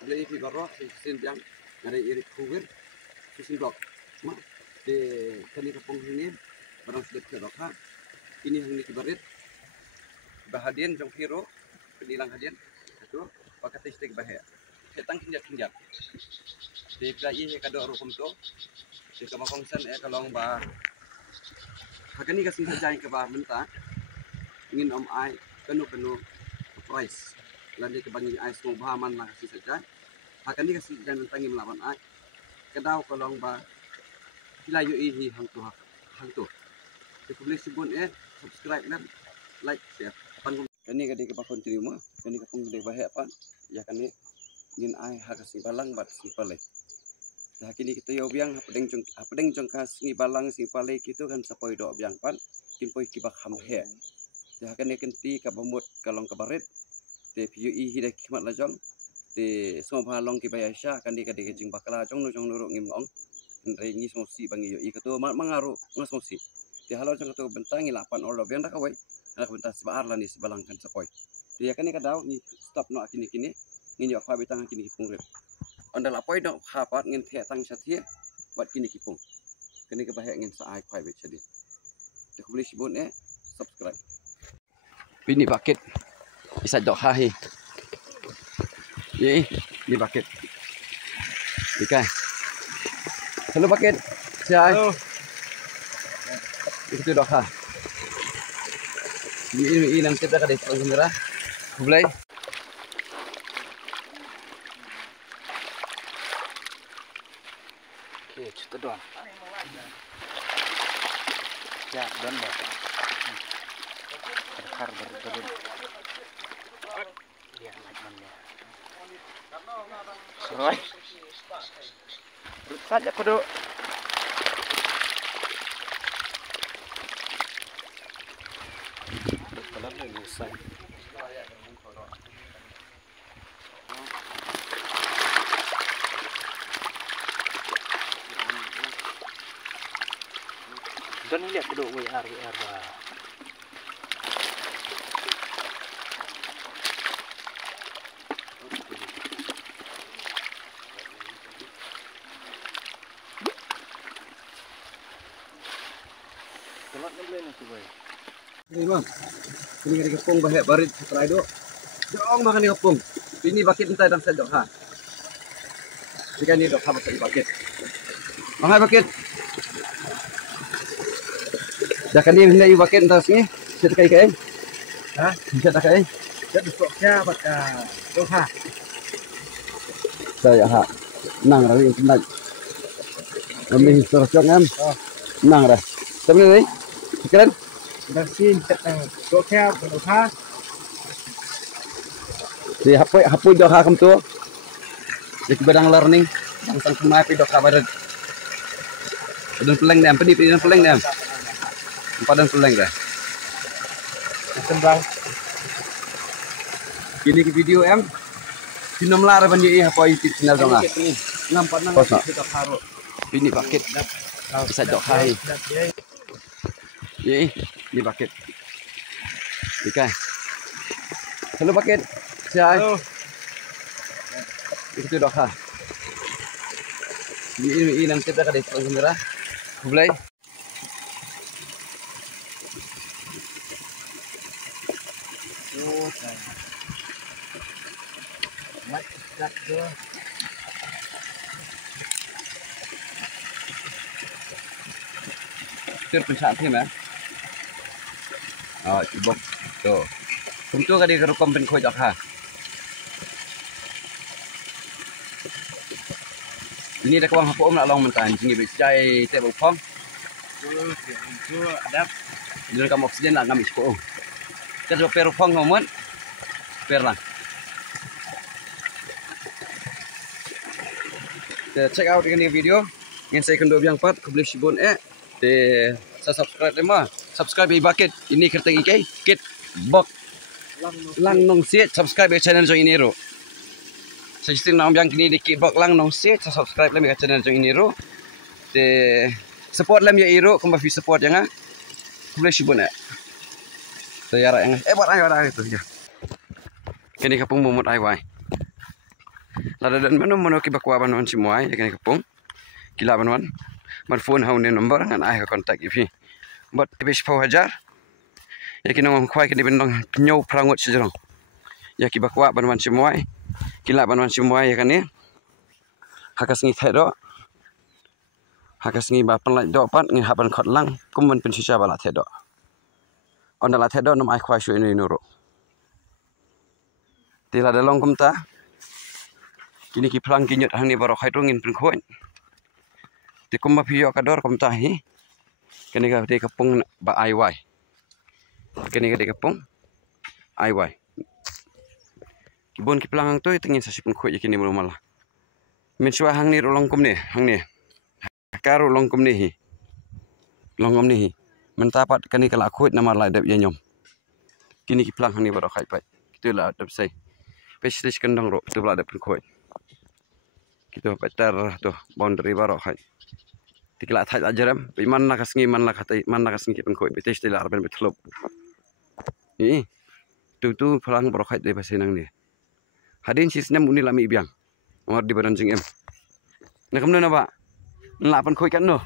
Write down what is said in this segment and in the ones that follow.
Jadi di bawah sin yang ada irik kuwir sin blok. Ma de kani kapung ini barang sedep ke doka. Ini yang dikibarit bahadian jong hero penilang hadian itu pakai testek bahaya. Ketang kinjak. Di pelai kado rukum to. Di kamakongsan kalong ba hakani kasing sajay ke ba menta. Ingin ai kanu price. Landi ke bangi ai semua bahaman lah kasih saja. Hakani kasih jangan tangi melawan ai. Kedau kalong ba hilayu ihi hang tu. Di publish bun subscribe dan like share. Kani kadi ke bakon terima, kani kapung gede bahaya apa? Ya kani ngin ai hak si balang bat si pale. Nah kini kita yo biang hapedeng jong kas ni balang si pale gitu kan sapoi do biang pan kinpoi kibak ham he. Ya kani kenti ka bamut kalong kabaret te piu i hidek khmat la jong te som halong ki bayasha kani kadi jing bakala jong nuru ngim ong ndre ni sosi bangi yo i kato mangaru ngasosi. Te halo jong to bentangi lapan ordo biang dak awai. Anak bentar sebar lah ni sebalang kan sapoi. Dia kani kadau ni stop no kini ngin yo fa betang kini kipung rep. Ondal apoi dong hapat ngin the tang satia buat kini kipung. Kini ke bahaya ngin sa ai khwai bet jadi. Te beli sibun subscribe. Ini paket isa dok hahi. Ye, ni paket. Ikai. Halo paket. Siai. Halo. Itu dok ha. Ini nanti kita kada kamera. Mulai. Oke, cukup doang. Ya, don ya. Berkar bergerut. Lihat lagmannya. Serai. Berut saja kudu. Kalau lulusan. Don lihat dulu WR bah. Kelat ngeblen itu boy. Ini bang, ini dari kepung bahaya barit setelah itu. Dong makan di kepung. Ini bakit entai dan sedok ha. Jika ini dok ha masuk di bakit. Mahal bakit. Dah kan dia hendak you bakit entas ni. Saya tekai kain. Ha? Bisa tak kain? Saya besoknya bakal dok ha. Saya ha. Nang dah yang tenang. Kami sorok ngam. Nang dah. Tapi ni. Sekarang Bersin doknya berdoa. Di hapoi doha kam tu. Di badang learning sang semai pi doha barat. Dan peleng dam pedi dan peleng dam. Padan peleng dah. Sembang. Kini ke video em. Sinom lar ban ye hapoi YouTube channel dong ah. Nampak nang kita taruh. Ini paket. Bisa doha. Ye, ini paket. Ikai. Halo paket. Siai. Halo. Itu doha. Ini nanti kita kada kamera. Mulai. Macet tu. Tur pencak thêm á. Ibok tu. Untuk kadi kerukom pen khoi jak ha. Ini dah kawang hapom nak long mentan jingi bisai te bu phong. Tu ada Dengan kam oksigen nak ngam isko. Kita per phong ngomon. Per lah. Check out ini video. Ngin saya kendo biang pat ku beli sibun de sa subscribe lema. Subscribe bucket. Ini kerteng ikai. Kit bok lang nong sit subscribe channel jo ini ro. Sejak nama biang kini di bok lang nong sit subscribe lema channel jo ini ro. De support lem ya iro kembali support yang boleh sibun Saya yang buat ayo itu ya. Kini kapung mumut ai wai. Lada dan mano ki bakwa banwan semua ya kan kapung. Kila banwan. Man phone hau ne number ngan ai kontak ifi. But tibis pau hajar. Ya ki nong khwai ki bendong nyau prangot sejong. Ya ki bakwa banwan semua. Kila banwan semua ya kan ni. Hakas ngi thedo. Hakas ngi ba panlai do pat ngi haban khot lang kumun pen sisa bala thedo. Ondala thedo nom ai khwai shu ini nuro. Tila dalong kumta. Kini ki plang kinyut hang ni baro khai rungin pen khoin. Ti kumba piyo kador kumta hi. Kini ka de kapung ba IY. Kini ka de kapung IY. Kibon ki plang hang tu tingin sa sipun khoi kini mulu malah. Min suah hang ni rolong kum ni hang ni. Karo long kum ni hi. Longom ni hi. Mentapat kini kala khoi namar lai dap yanyom. Kini ki plang hang ni baro khai pai. Kitulah dap sai. Pestis kendang ro tu bala dap pen khoi. Kita pacar tuh boundary baro khai. Tikla thai ajaram bi man nak asngi man nak asngi pen khoi betes tilar ben betlop. Ni tu phalang baro khai de pasenang ni. Hadin sisnem uni lami biang. Ngor di badan jing em. Nak kamno na ba? Nla pen khoi kan no.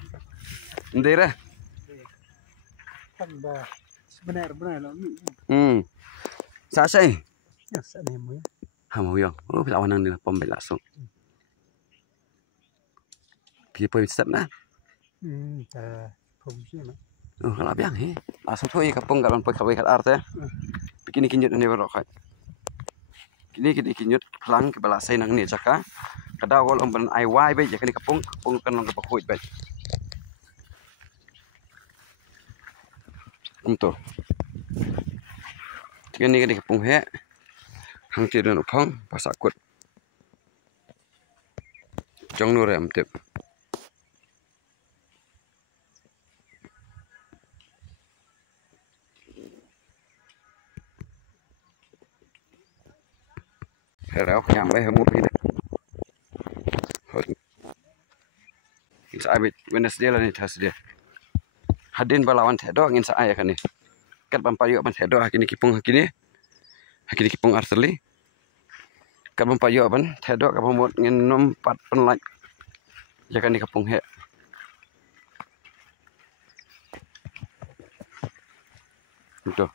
Ndera. Kan ba benar lo. Sa sai. Ya sa ne mo. Hamu yo. Oh pelawan nang ni pom bela langsung. Pi poi step na. Ta phom chi ma. Kalau biang he. Langsung thôi kapung galon poi kawai kat arte. Begini kinyut ni baro khai. Kini kinyut pelang ke bala sai nang ni jaka. Kada gol omben IY be jaka ni kapung kan long ke pakoi be. Untuk. Kini ke kapung he. Hang ti dan upang pasakut. Jong nur am tip. Herau nyam bay hamu pi. Insa abit Wednesday lah ni Thursday. Hadin balawan thedo ngin sa aya kan ni. Kat bampayu ban thedo hakini kipung hakini. Hakini kipung arteli. Kat bampayu ban thedo ka pamot ngin nom pat penlaj. Ya kan ni kapung he. Itu.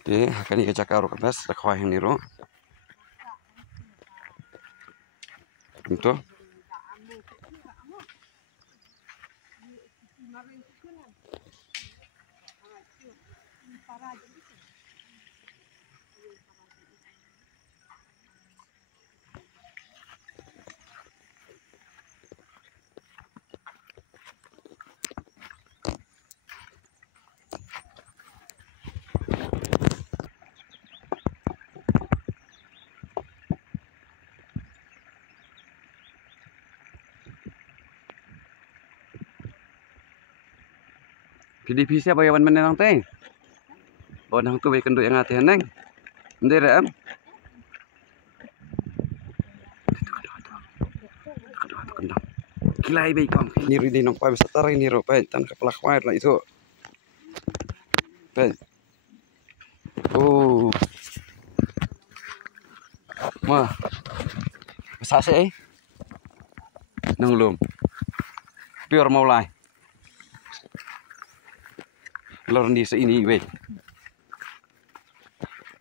Oke, hakani ke cakar kabas lakwai ni ro. Itu. PDP siapa yang menenang teh? Oh, nang tu kenduk yang hati neng. Ndera am. Kendang. Kilai baik kam. Ni ri nong pai setar ini ro pai tan kepala khwai lah itu. Pai. Oh. Mah. Besar sih. Nang lum. Pior mau lai. Lor ni se ini we.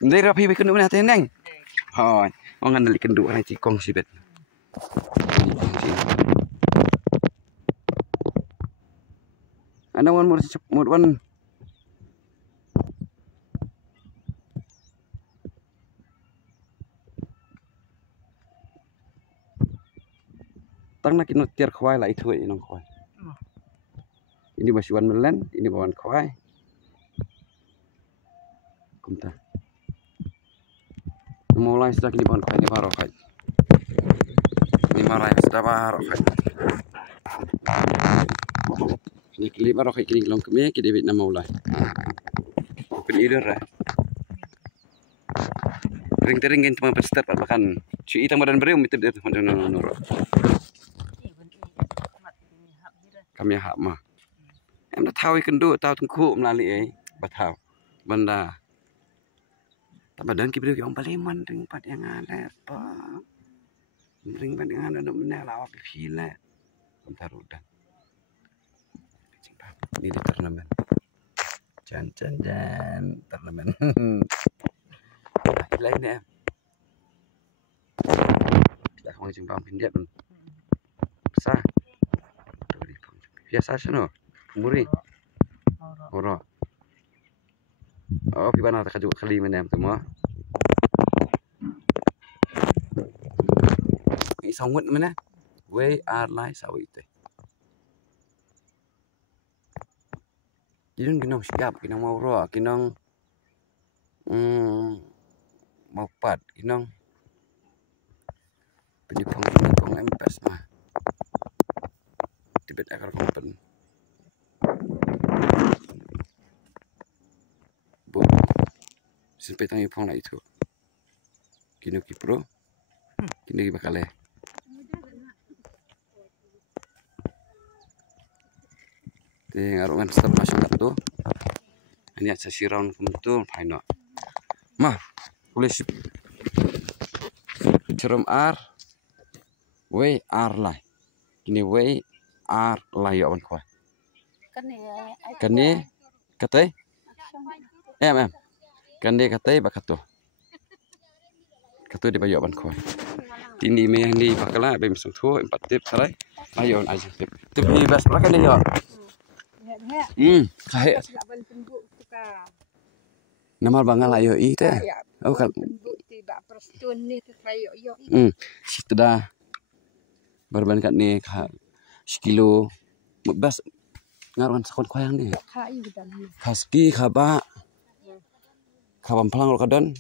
Ndai rapi be kenduk na teneng. Hoi, ongan dali kenduk na cikong sibet. Ana wan mur wan. Tang nak inut tiar khwai la itu inong khwai. Ini masih wan melen, ini bawan khwai. Kumta. Mulai sudah kini bawan khwai ni baru khwai. Ini marai sudah baru khwai. Ini kili baru khwai kini long kemi kini bit nama mulai. Penidur lah. Ring-ring kan cuma berstep bahkan. Cui itang badan beri itu dia macam nurut. Kami hak mah. Em đã thao kenduk tao tungku melalui bat thao. Benda Tapi dan kibrio yang paling mending pad yang ada pak. Mending pad yang ada menela apa pila. Bentar udah. Ini di turnamen. Jan turnamen. Lainnya. Kita mau jempang pinjat. Besar. Biasa sih no. Muri. Ora. Oh, gimana tak juga kali menem semua. Isong wet mana? We are like sawite. Jadi kinong siap, kinong mau ro, kinong mau pat, kinong penyipong empes mah. Tibet akar kompen. Bu, sampai tangi pong lah itu. Kino kipro, kino kibakale. Ngaruh kan step masyarakat tuh. Ini aja siraun kumtu, final. Mah, boleh sip. Cerum ar, we ar lah. Ini we ar lah ya on kuah. Kani, katai, kani katai bakatu. Katu di bayu on kuah. Ini meh ni bakala, bemisung tu 4 tip sarai. Ayo aja tip. Tip ni bas makan ni ya. Kahit. Nama bangal ayo i teh. Oh kan. Situ dah. Berban kat ni sekilo. Bas ngaruan sakon koyang ni. Kaski khaba. Khabam pelang ro kadon.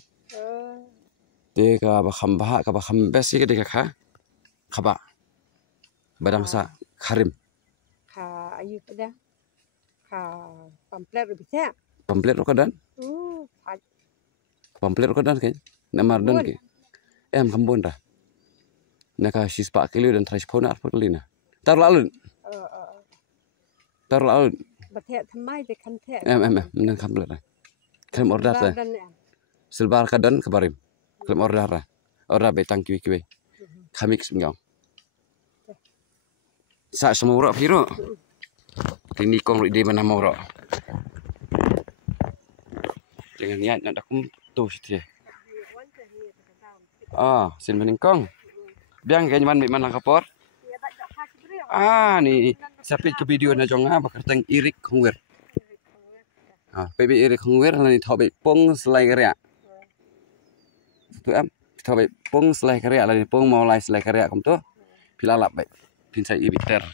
Te ka bakham bah ka bakham bes ke de ka. Khaba. Badang sa karim. Ka ayu pada. Pamflet bisa. Pamflet ro kadon. Pamflet ro kadon ke. Namar don ke. Kambon dah. Naka sispa kilo dan transport ar perlina. Tar lalu. Tar lalu. Batet thamai de kan the. Men kamblet. Klaim order ta. Silbar kadon kabarim. Klaim order. Order betang kiwi. Kamix ngong. Sa semua hiro. Ini kong di mana mau ro. Jangan niat nak kum tu situ. Sin meningkong. Biang kaya man mana kapor. Ni sapit ke video na jonga bakar tang irik hungwer. Baby irik hungwer ni thobe pong selai karya. Tu thobe pong selai karya lani pong mau lai selai karya kum tu. Pilalap baik. Pinsai ibiter.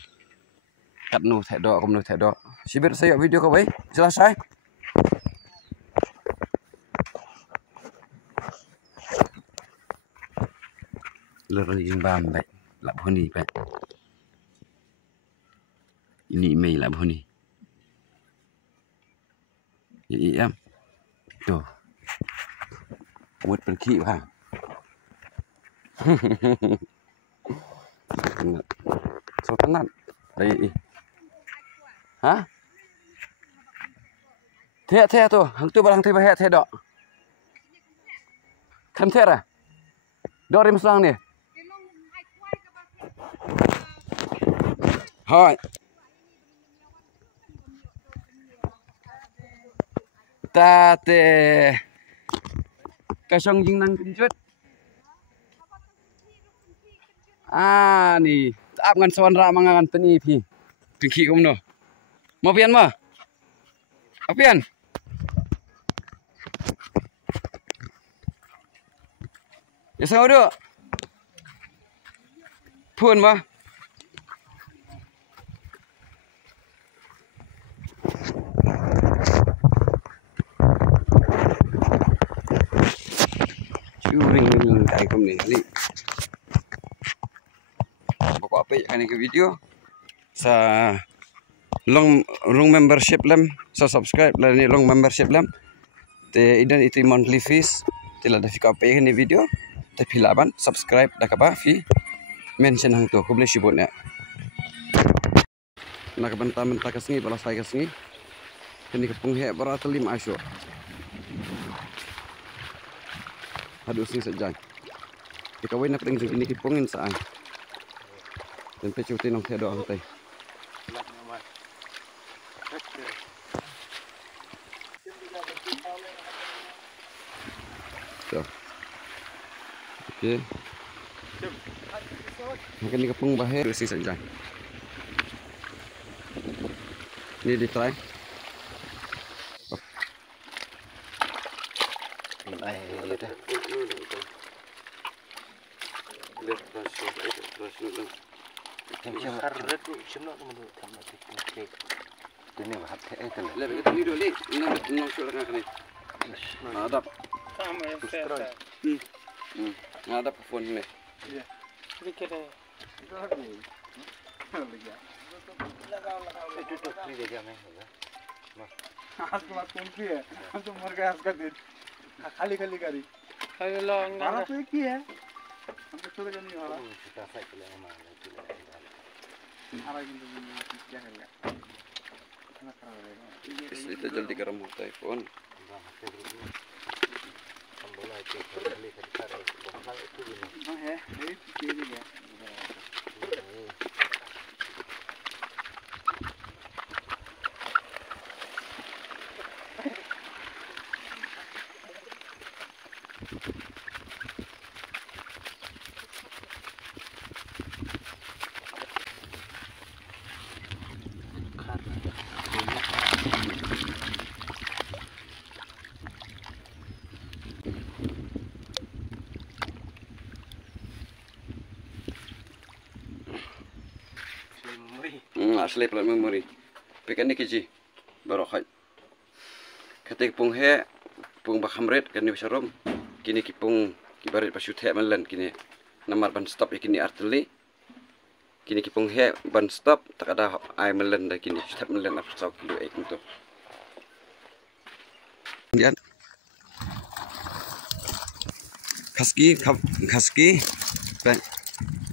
Kat nu thek dok kum nu thek dok. Sibir saya video kau baik. Selesai. Lari bam baik. Lap huni baik. Ini email lap huni. Iya. Tuh. Buat pergi ha. So tenan. Đây. Hả? Thế tuh, hang tu barang tiba he dok. Kan thế à? Dori meslang ni. Hai. Tate. Kasong jing nang kencut. Ni. Ap ngan sawan ra mangan peni pi. Pingki kum no. Mau pian mah? Apian. Ya sao được. Phuôn mah. Curing kayak kum ni. Pokok apa ini ke video sa long membership lam sa subscribe la ni long membership lam te idan itu monthly fees tila da fika pe ni video te pilaban subscribe da ka ba fi mention hang tu ko boleh sibut na nak bentamen ta kasngi balas sai kasngi kini ke punghe barat 5 asyo hadus ni saja. Ikawin na pring gini kipungin saan. Dan pecutin nong tedo ang tay. So. Okey. Mungkin ni kapung bahaya bersih saja. Ini di try. Ada phone ni. खाली खाली गाड़ी हमारा तो एक ही है हम तो छोड़ नहीं हो रहा हमारा क्या करेगा खाना खराब रहेगा इसलिए तो जल्दी गर्म होता है फोन है तेरी है asli plat memori pekan ni keji barokat ketik pung he pung bakhamret kan ni sarom kini kipung kibarit pasut he malan kini namar ban stop kini artili kini kipung he ban stop tak ada ai malan dah kini stop malan apa sau kilo ek untuk kemudian kaski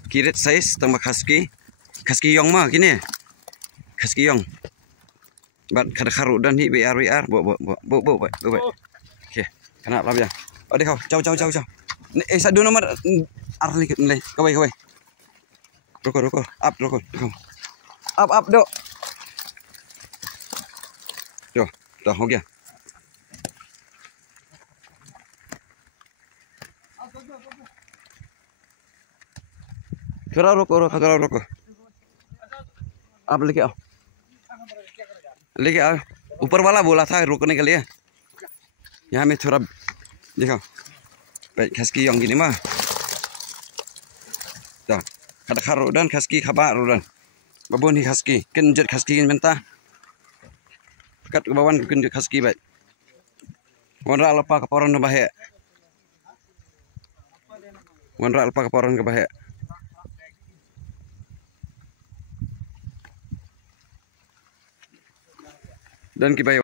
kirit size tambah kaski yong mah kini kaski yong bat kharu dan hi BR bo okey kana apa ya ade kau jauh ni satu nomor arli ni kawai rokok up dok yo dah ho gaya थोड़ा रोको आप लेके आओ ऊपर वाला बोला था रोकने के लिए यहाँ में थोड़ा देखो खसकी yang gini mah dah kada kharu dan khaski khabar dan babon hi khaski kenjet khaski mentah kat ke bawah kenjet khaski baik wanra lepa kaporan bahaya wanra lepa kaporan ke bahaya dan kibai